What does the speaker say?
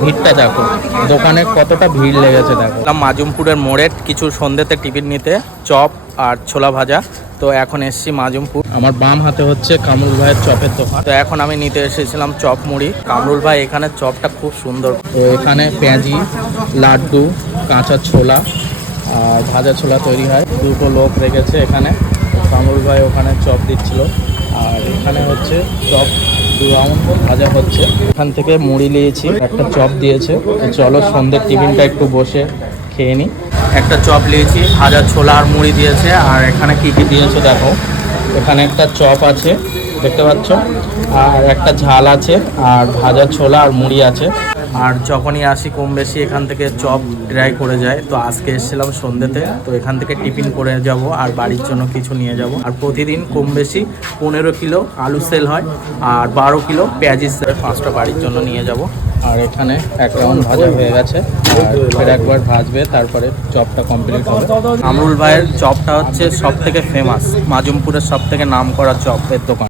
ভিড়টা দেখো, দোকানে কতটা ভিড় লেগেছে দেখো। মাজুমপুরের মোড়ে কিছু সন্ধ্যেতে টিফিন নিতে, চপ আর ছোলা ভাজা। তো এখন এসছি মাজুমপুর। আমার বাম হাতে হচ্ছে কামরুল ভাইয়ের চপের দোকান। তো এখন আমি নিতে এসেছিলাম চপ মুড়ি। কামরুল ভাই এখানে চপটা খুব সুন্দর। তো এখানে পেঁয়াজি, লাড্ডু, কাঁচা ছোলা আর ভাজা ছোলা তৈরি হয়। দুটো লোক রেখেছে এখানে। কামরুল ভাই ওখানে চপ দিচ্ছিল, আর এখানে হচ্ছে চপ 2 রাউন্ড ভাজা হচ্ছে। এখান থেকে মুড়ি নিয়েছি, একটা চপ দিয়েছে। তো চলো সন্ধ্যের টিফিনটা একটু বসে খেয়ে নিই। একটা চপ নিয়েছি, ভাজা ছোলা আর মুড়ি দিয়েছে। আর এখানে কি কি দিয়েছে দেখো, এখানে একটা চপ আছে দেখতে পাচ্ছ, আর একটা ঝাল আছে, আর ভাজা ছোলা আর মুড়ি আছে। আর যখনই আসি কম বেশি এখান থেকে চপ ট্রাই করে যায়। তো আজকে এসেছিলাম সন্ধ্যেতে, তো এখান থেকে টিফিন করে যাব আর বাড়ির জন্য কিছু নিয়ে যাব। আর প্রতিদিন কম বেশি 15 কিলো আলু সেল হয়, আর 12 কিলো পেঁয়াজি সেল। 5টা বাড়ির জন্য নিয়ে যাব। আর এখানে 1 রাউন্ড ভাজা হয়ে গেছে, আর ফের একবার ভাজবে, তারপরে চপটা কমপ্লিট হবে। কামরুল ভাইয়ের চপটা হচ্ছে সব থেকে ফেমাস, মাজুমপুরের সব থেকে নাম করা চপের দোকান।